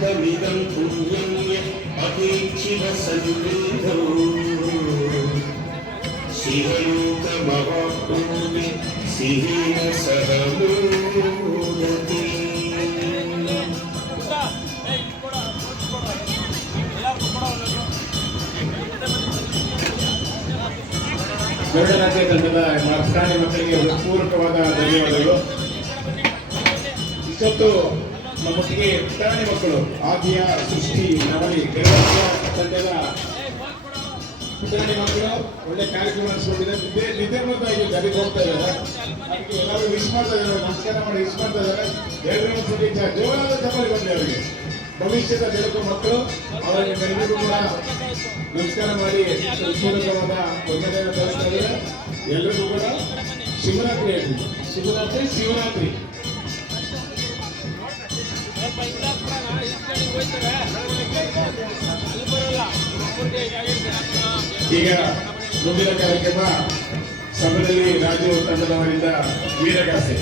ಶತಮಿದಂ ಪುಣ್ಯಂ ಅಪೇಕ್ಷಿವ ಸಂವೇದೋ ಶಿವಲೋಕಮವಾಪ್ನೋಮಿ ಸಿಹೇನ ಸಹ ಮೋದತಿ. ಗರುಡರಾಜ್ಯ ತಂಡದ ಪುಟಾಣಿ ಮಕ್ಕಳಿಗೆ ಪೂರಕವಾದ ಧನ್ಯವಾದಗಳು. ಇಷ್ಟೊತ್ತು ನಮ್ಮೊಟ್ಟಿಗೆ ಪುಟಾಣಿ ಮಕ್ಕಳು ಆದ್ಯ, ಸೃಷ್ಟಿ, ನವಳಿ ಗರುಡರಾಜ್ಯ ತಂಡದ ಪುಟಾಣಿ ಮಕ್ಕಳು ಒಳ್ಳೆ ಕಾರ್ಯಕ್ರಮ ನಡೆಸ್ಕೊಂಡಿದ್ದಾರೆ. ನಿದ್ದೆ ಬಂದಾಗಿ ಗರಿ ಹೋಗ್ತಾ ಇದ್ದಾರೆ. ಅದಕ್ಕೆ ಎಲ್ಲರೂ ವಿಶ್ ಮಾಡ್ತಾ ಇದ್ದಾರೆ, ನಮಸ್ಕಾರ ಮಾಡಿ ವಿಶ್ ಮಾಡ್ತಾ ಇದ್ದಾರೆ. ಎಲ್ಲರೂ ಒಂದ್ಸತಿ ಜೋರಾದ ಚಪ್ಪಲಿ ಬಂದೆ ಅವರಿಗೆ. ಭವಿಷ್ಯದ ಬೆಳಕು ಮಕ್ಕಳು ಅವರಿಗೆ ಎಲ್ಲರಿಗೂ ಕೂಡ ನಮಸ್ಕಾರ ಮಾಡಿ ಪೂರಕವಾದ ವಂದನೆಯನ್ನು ತೋರಿಸ್ತಾ ಇದ್ದಾರೆ. ಎಲ್ಲರಿಗೂ ಕೂಡ ಶಿವರಾತ್ರಿ ಆಗಲಿ. ಶಿವರಾತ್ರಿ ಈಗ ಮುಂದಿನ ಕಾರ್ಯಕ್ರಮ ಸಭೆಯಲ್ಲಿ ರಾಜು ತಂಡದವರಿಂದ ವೀರಗಾಸೆ.